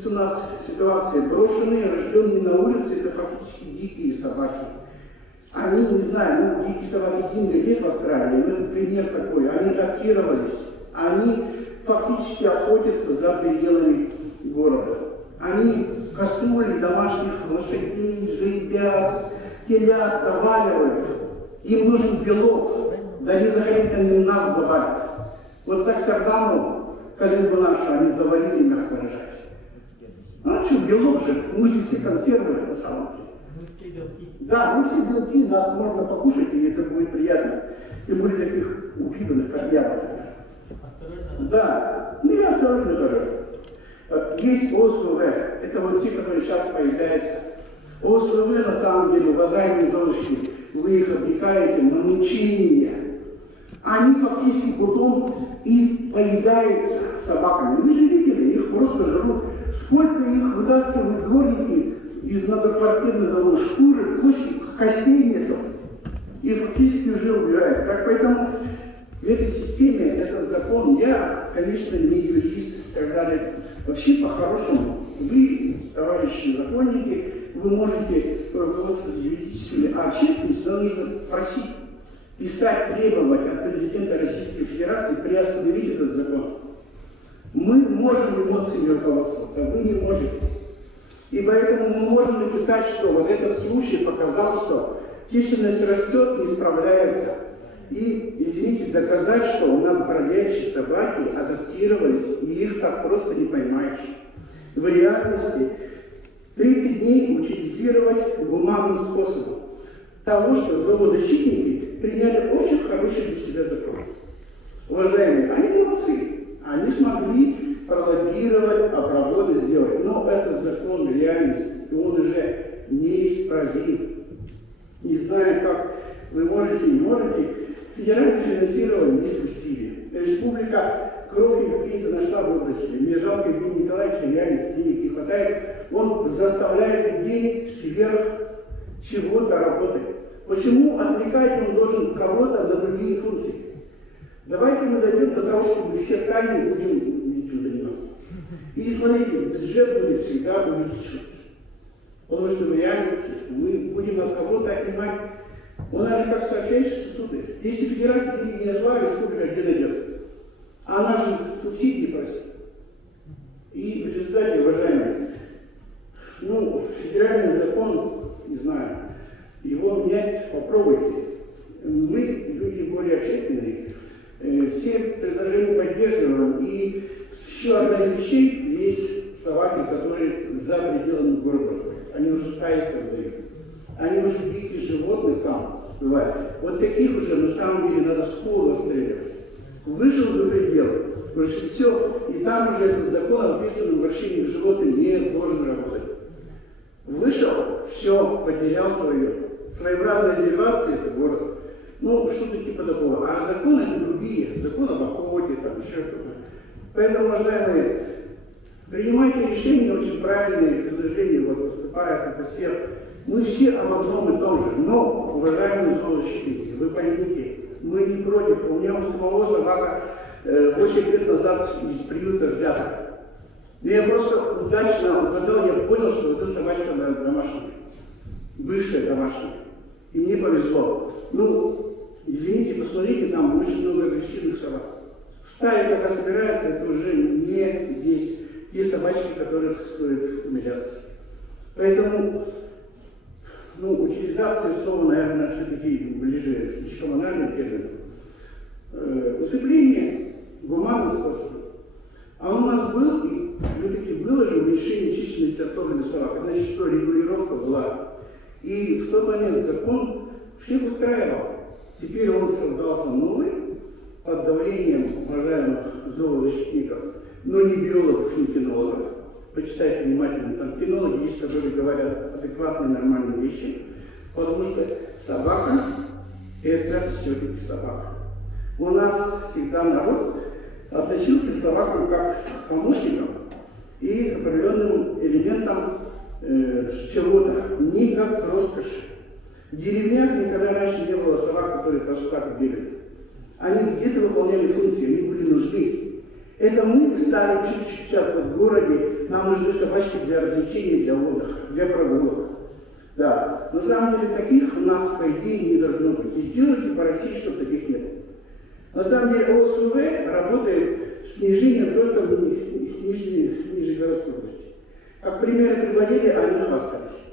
Ведь у нас ситуация, брошенные, рожденные на улице, это фактически дикие собаки. Они, не знаю, ну, дикие собаки Динго есть в Австралии, но это пример такой. Они адаптировались, они фактически охотятся за пределами города. Они кастрюли домашних лошадей, жеребят, телят заваливают. Им нужен белок, да не захотят они нас завалить. Вот так Сардану, коллегу нашу, они завалили, мягко выражаясь. А что, белок же, мы же все консервы на самом деле. Мы все белки. Да, мы все белки, нас можно покушать, и это будет приятно. Тем более таких упитанных, как я, например. Осторожно. Да, ну я осторожно тоже. Есть ОСВВ, это вот те, которые сейчас появляются. ОСВВ на самом деле, уважаемые золушки, вы их обрекаете на мучение. Они фактически потом и поедаются собаками. Вы же видели, их просто жрут. Сколько их вытаскивают дворники из многоквартирных домов, шкуры, костей нету. И фактически уже убирают. Так поэтому в этой системе этот закон, я, конечно, не юрист и так далее. Вообще, по-хорошему, вы, товарищи законники, вы можете руководствоваться юридическими, а общественностью нужно просить, писать, требовать от президента Российской Федерации приостановить этот закон. Мы можем эмоциями руководствоваться, а вы не можете. И поэтому мы можем написать, что вот этот случай показал, что численность растет, не справляется. И, извините, доказать, что у нас бродячие собаки адаптировались, и их так просто не поймаешь. В реальности 30 дней утилизировать гуманным способом того, что зоозащитники приняли очень хороший для себя закон. Уважаемые, они молодцы, они смогли пролоббировать, обработать, сделать. Но этот закон реальности, он уже неисправим. Не знаю, как вы можете, не можете. Федеральное финансирование не спустили. Республика Крохи какие-то на штаб выбросили. Мне жалко Евгения Николаевича, реально денег не хватает. Он заставляет людей сверх чего-то работать. Почему отвлекать он должен кого-то на другие функции? Давайте мы дойдем до того, чтобы все стали и будем этим заниматься. И смотрите, бюджет будет всегда увеличиваться. Потому что в реальности мы будем от кого-то отнимать. У нас же как сообщающие сосуды. Если федерация денег не отдала, республика где найдет? Она же субсидии просит. И в результате, уважаемые, ну, федеральный закон, не знаю, его менять попробуйте. Мы, люди более общественные, все предложения поддерживаем. И еще одна из вещей, есть собаки, которые за пределами города. Они уже стаи создают. Они уже диких животных там бывают. Вот таких уже на самом деле надо в школу расстреливать. Вышел за пределы, уже все, и там уже этот закон о ответственном обращении к животным не должен работать. Вышел, все, потерял свое. Своеобразная изоляция это город. Ну, что-то типа такого. А законы это другие. Закон об охоте, там еще что-то. Поэтому, уважаемые, принимайте решения, очень правильные предложения, вот поступают от всех. Мы все об одном и том же. Но, уважаемые зоозащитники, вы поймите, мы не против. У меня у самого собака 8 лет назад из приюта взята. Я просто удачно угадал, я понял, что эта собачка домашняя. Бывшая домашняя. И мне повезло. Ну, извините, посмотрите, там очень много агрессивных собак. В стае, когда собирается, это уже не есть те собачки, которых стоит умиляться. Поэтому, ну, утилизация слова, наверное, все-таки ближе к коммунальным терминам. Усыпление гуманным способом. А у нас был, и все-таки было же уменьшение численности оторванных собак. Значит, что регулировка была. И в тот момент закон всех устраивал. Теперь он создался новый, под давлением уважаемых зоозащитников, но не биологов, не кинологов. Почитайте внимательно, там кинологи есть, которые говорят адекватные, нормальные вещи, потому что собака – это все-таки собака. У нас всегда народ относился к собакам как к помощникам и к определенным элементам чего-то, не как к роскоши. В деревнях никогда раньше не было собак, которые просто так бегали. Они где-то выполняли функции, они были нужны. Это мы стали чуть-чуть сейчас в городе, нам нужны собачки для развлечений, для отдыха, для прогулок. Да, на самом деле таких у нас, по идее, не должно быть. И сделайте по России, чтобы таких не было. На самом деле ОСВВ работает снижение только в Нижегородской области. Как пример приводили, они хвастались.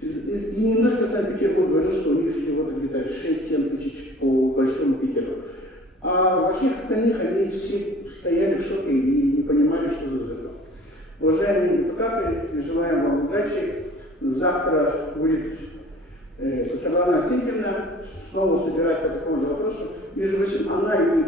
И немножко Санкт-Петербург говорил, что у них всего где-то 6-7 тысяч по Большому Питеру. А во всех остальных они все стояли в шоке и не понимали, что за закон. Уважаемые депутаты, желаем вам удачи. Завтра будет Светлана Осинкина снова собирать по такому же вопросу. Между прочим, она и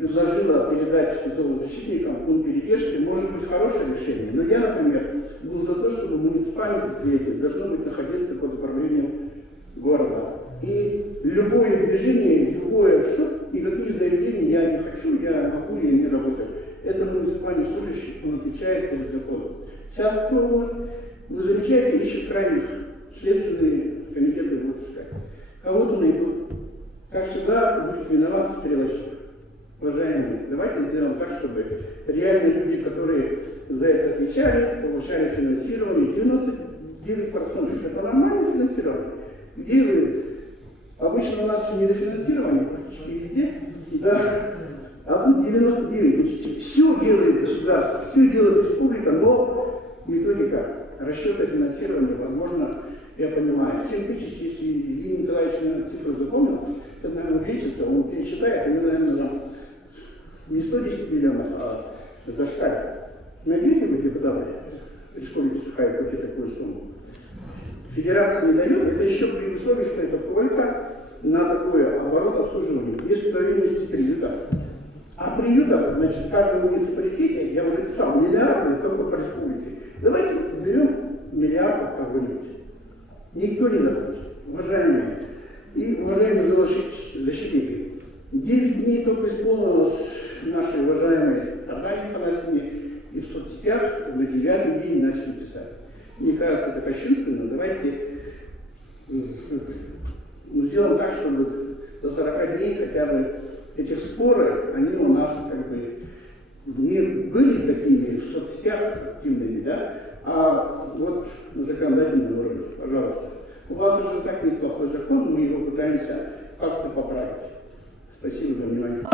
предложила передать зоозащитникам пункт передержки. Может быть, хорошее решение. Но я, например, был за то, чтобы муниципальное предприятие должно быть находиться под управлением города. И любое движение, любое что, никаких заявлений я не хочу, я могу и не работаю. Это муниципальный служащий, он отвечает перед законом. Сейчас кто вы замечаете, еще крайних следственные комитеты будут искать. Кого-то найдут. Как всегда, будет виноват стрелочник. Уважаемые, давайте сделаем так, чтобы реальные люди, которые за это отвечали, повышали финансирование. 99% это нормальное финансирование. Где вы? Обычно у нас недофинансирование практически везде. Да. А тут 99. Все делает государство, все делает республика, но методика расчета финансирования, возможно, я понимаю, 7 тысяч, если Евгений Николаевич, наверное, цифру запомнил, это, наверное, увеличится, он пересчитает, они, наверное, не 110 миллионов, а зашкалит. Найдете вы депутаты Республики Саха-Якутия такую сумму? Федерация не дает, это еще при условии, что это только на такое оборот обслуживания, если доверенности приюта. А приютов, значит, в каждом муниципалитете, я уже писал, миллиарды только по республике. Давайте берем миллиардов кого-нибудь. Никто не захочет. Уважаемые и уважаемые защитники, 9 дней только исполнилось нашей уважаемой Татьяне Афанасьевне, и в соцсетях на 9-й день начали писать. Мне кажется, это кощунственно. Давайте сделаем так, чтобы до 40 дней хотя бы эти споры, они у нас как бы не были такими в соцсетях активными, да, а вот на законодательном уровне, пожалуйста. У вас уже так неплохой закон, мы его пытаемся как-то поправить. Спасибо за внимание.